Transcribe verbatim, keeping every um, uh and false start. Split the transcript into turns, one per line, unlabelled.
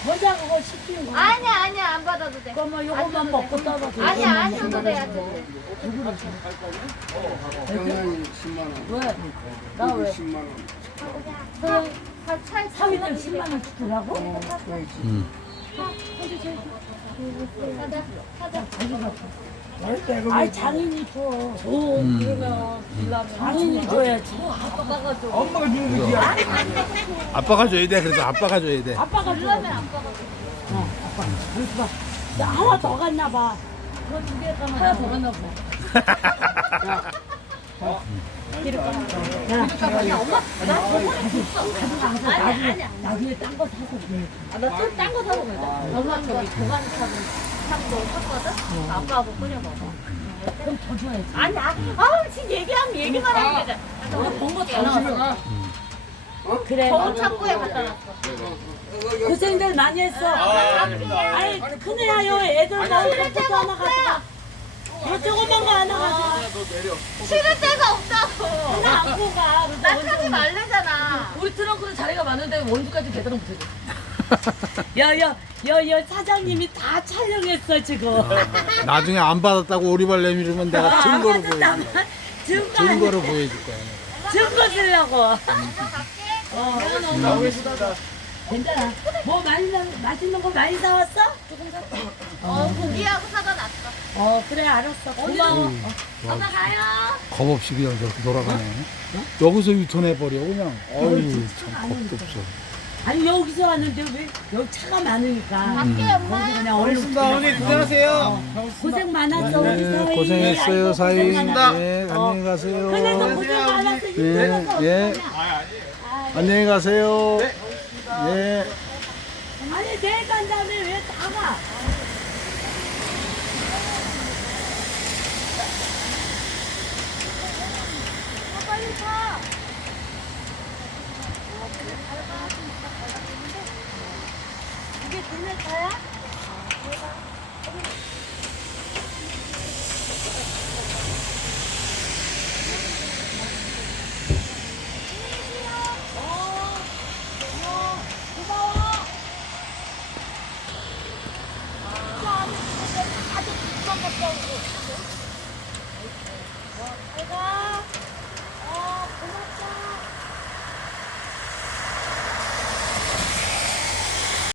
모자 그거 시키는 거.
아니야 아니야 안 받아도 돼.
그러면 요것만 먹고 떨어져.
아니야 안 줘도 돼. 안 줘도 돼.
누구를 줘?
경량이 십만 원.
왜? 나 왜?
십만 원.
그럼
차에
사위들 십만 원 주라고?
음.
가자 가자.
아이 장인이 줘. 줘.
음.
그러면 주려면 장인이 줘야지. 아빠가 줘.
엄마가 주는 거지야.
아빠가 줘야 돼. 그래서 아빠가 줘야 돼.
아빠가 주려면 아빠가 줘. 어, 아빠. 그래서 봐. 나 하나 더 갔나 봐. 그거 두 개 가면 하나 더 갔나 봐. 야, 엄마, 나 저거 가져가서 나중에, 나중에 딴 거 사서 줘.
아, 나 또 딴 거 사고 가자. 엄마 저기 도가니 사는 사고 샀거든? 아빠하고 끓여 먹어.
그럼 더 줘야지.
아니, 아, 아우, 지금 얘기하면 얘기만 하면 되잖아. 본거 다 나왔어.
그래.
저 창고에 갖다 놨어.
고생들 많이 했어. 아니, 큰애야요. 애들 먹을 것도 하나 가져가. 너 조그만 거 하나 가져가.
실을 데가 없다고.
하나 안고 가.
나 타지 말래잖아.
우리 트렁크는 자리가 많은데 원두까지 대단은 못해.
야, 야, 야, 야, 사장님이 다 촬영했어, 지금.
나중에 안 받았다고 오리발 내밀으면 내가 증거로 보여줄 거야.
증거,
증거로 보여줄 거야.
증거 주려고. 어,
나오겠습니다.
괜찮아. 뭐 많이, 사- 맛있는 거 많이 사왔어?
어, 고기하고 사다 놨어.
어, 그래, 알았어. 고마워.
엄마 가요.
겁 없이 그냥 저렇게 돌아가네. 여기서 유턴해버려, 그냥. 어휴, 참 겁도 없어.
아니, 여기서 왔는데 왜, 여기 차가 많으니까.
갈게,
거기
엄마.
그냥 얼른.
어머니 고생하세요.
고생 많았어, 우리
네,
사위.
고생했어요,
아이고,
사위.
고생 많았어.
네, 안녕히 가세요.
그래도 고생 많았어.
예,
힘들어서.
예. 안녕히 가세요. 예.
아니, 내일 간 다음에 왜 다 가? 빨리 가. 이게 도네타야? 고마워. 아주 금방 갔다 오고.